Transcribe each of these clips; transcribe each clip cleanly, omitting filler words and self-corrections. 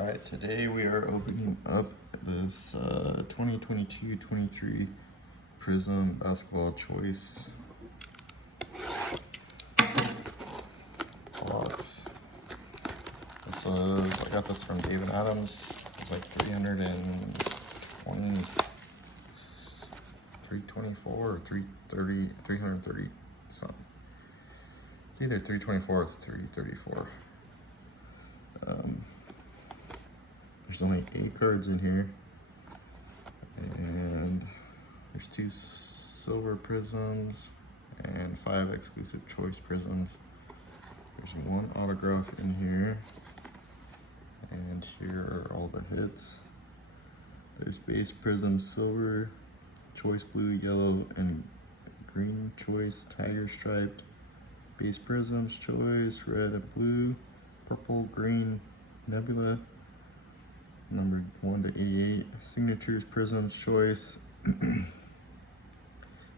Alright, today we are opening up this 2022-23 Prism Basketball Choice Box. This was, I got this from David Adams. It's like 324 or 330 something. It's either 324 or 334. There's only 8 cards in here, and there's 2 Silver Prisms and 5 exclusive Choice Prisms. There's 1 autograph in here, and here are all the hits. There's base Prism Silver, Choice Blue, Yellow, and Green Choice Tiger Striped. Base Prisms Choice, Red and Blue, Purple, Green, Nebula, numbered 1 to 88. Signatures Prisms Choice,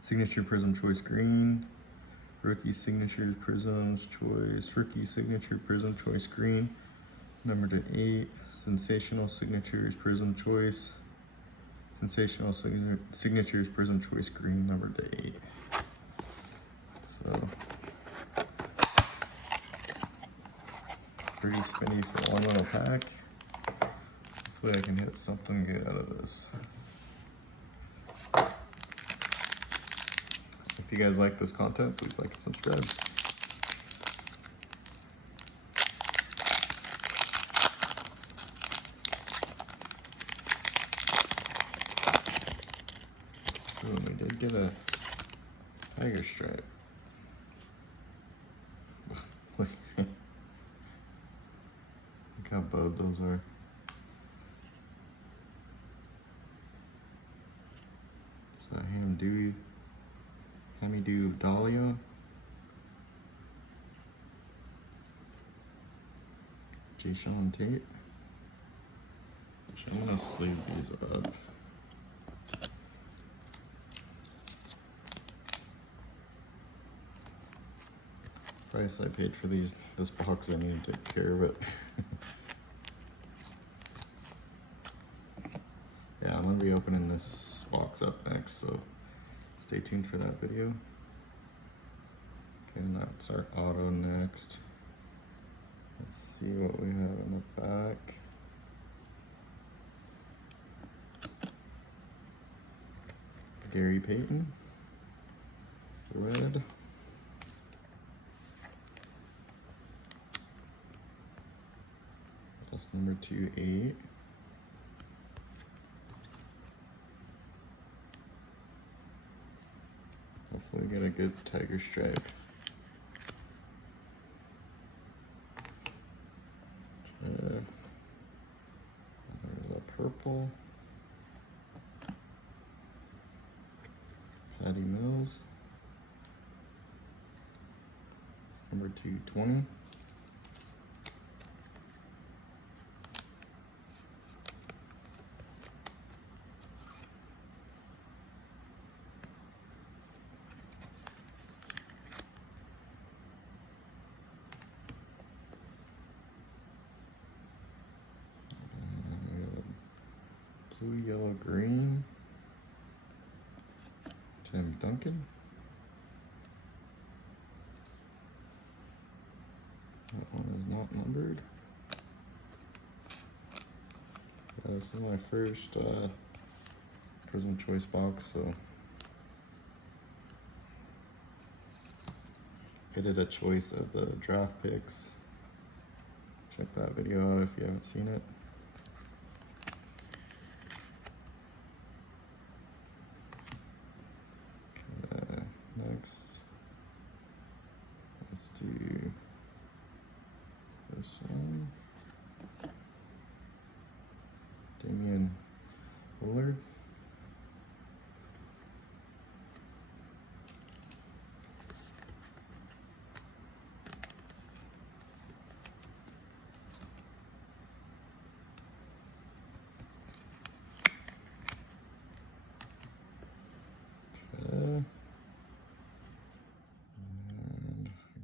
Signature Prism Choice Green, Rookie Signature Prisms Choice, Rookie Signature Prism Choice Green, numbered to 8. Sensational Signatures Prism Choice, Sensational Signatures Prism Choice Green, numbered to 8. So, pretty spinny for one little pack. Hopefully I can hit something good out of this. If you guys like this content, please like and subscribe. Ooh, we did get a tiger stripe. Look how bowed those are. Hamidou Dahlia, Jason Tate. I'm gonna sleeve these up. Price I paid for this box, I need to take care of it. Yeah, I'm gonna be opening this box up next, so stay tuned for that video. Okay, and that's our auto next. Let's see what we have in the back. Gary Payton, red. That's number 288. Hopefully get a good tiger stripe. There's a purple. Patty Mills. Number 220. Blue, yellow, green. Tim Duncan. That one is not numbered. This is my first Prism Choice Box, so I did a choice of the draft picks. Check that video out if you haven't seen it. Next, let's do this one. Damian Lillard.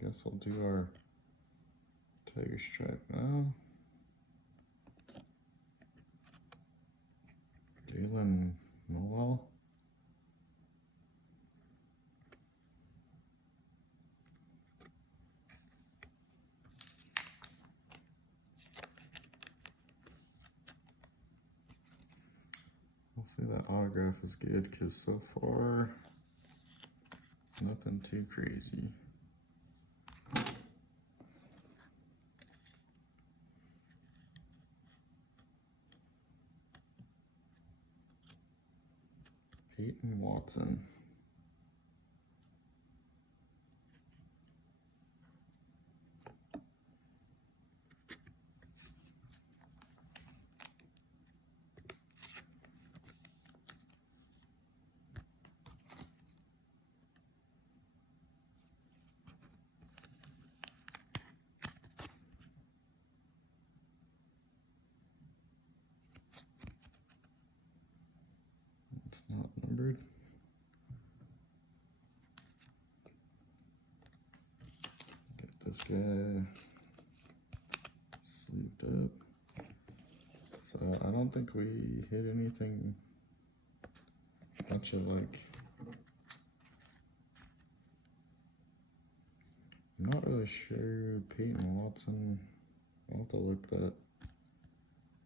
Guess we'll do our tiger stripe now. Hopefully that autograph is good, because so far, nothing too crazy. Peyton Watson. It's not numbered. Get this guy sleeved up. So I don't think we hit anything. Bunch of like, I'm not really sure. Peyton Watson. I'll have to look that.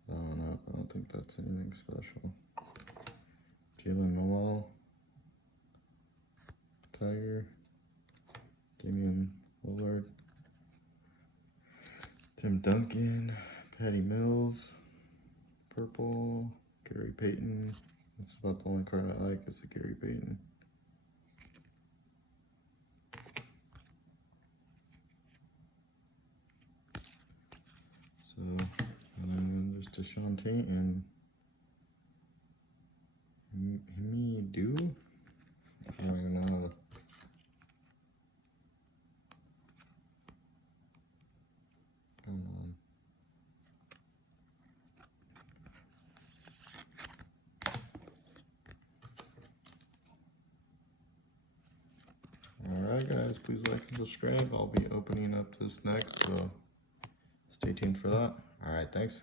I don't know. I don't think that's anything special. Jalen Noel, Tiger, Damian Lillard, Tim Duncan, Patty Mills, purple, Gary Payton. That's about the only card I like is the Gary Payton. So, and then just Deshaun Tate and me do. I don't even know how to. Come on. Alright guys, please like and subscribe. I'll be opening up this next, so stay tuned for that. Alright, thanks.